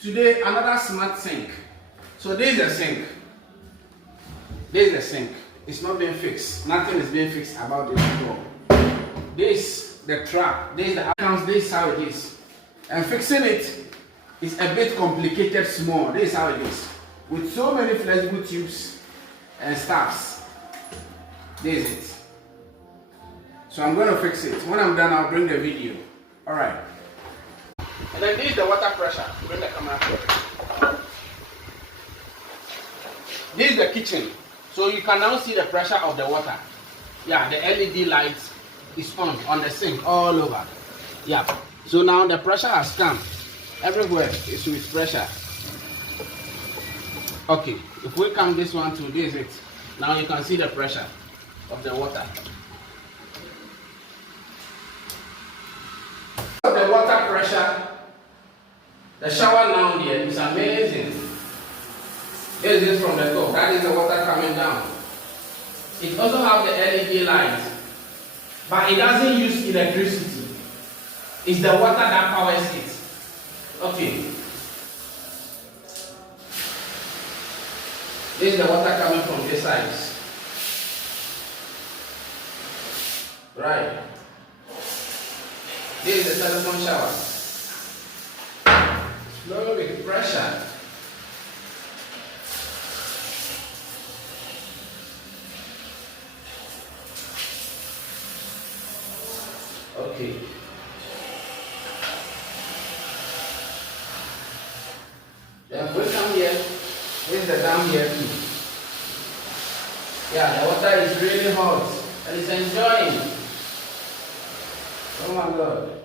Today, another smart sink. So this is the sink. This is the sink. It's not being fixed. Nothing is being fixed about this door. This the trap. This is the accounts. This is how it is. And fixing it is a bit complicated. Small. This is how it is. With so many flexible tubes and stuffs. This is it. So I'm going to fix it. When I'm done, I'll bring the video. All right. And then this is the water pressure. Bring the camera forward. This is the kitchen. So you can now see the pressure of the water. Yeah, the LED light is on the sink all over. Yeah. So now the pressure has come. Everywhere is with pressure. Okay. If we come this one to this it. Now you can see the pressure of the water. The water pressure, the shower now here is amazing. This is from the top. That is the water coming down. It also has the LED light, but it doesn't use electricity. It's the water that powers it. Okay. This is the water coming from this side. Right. This is the telephone shower. Flowing with pressure. Okay. Then we come here. This is the dam here too. Yeah, the water is really hot and it's enjoying. Oh my God.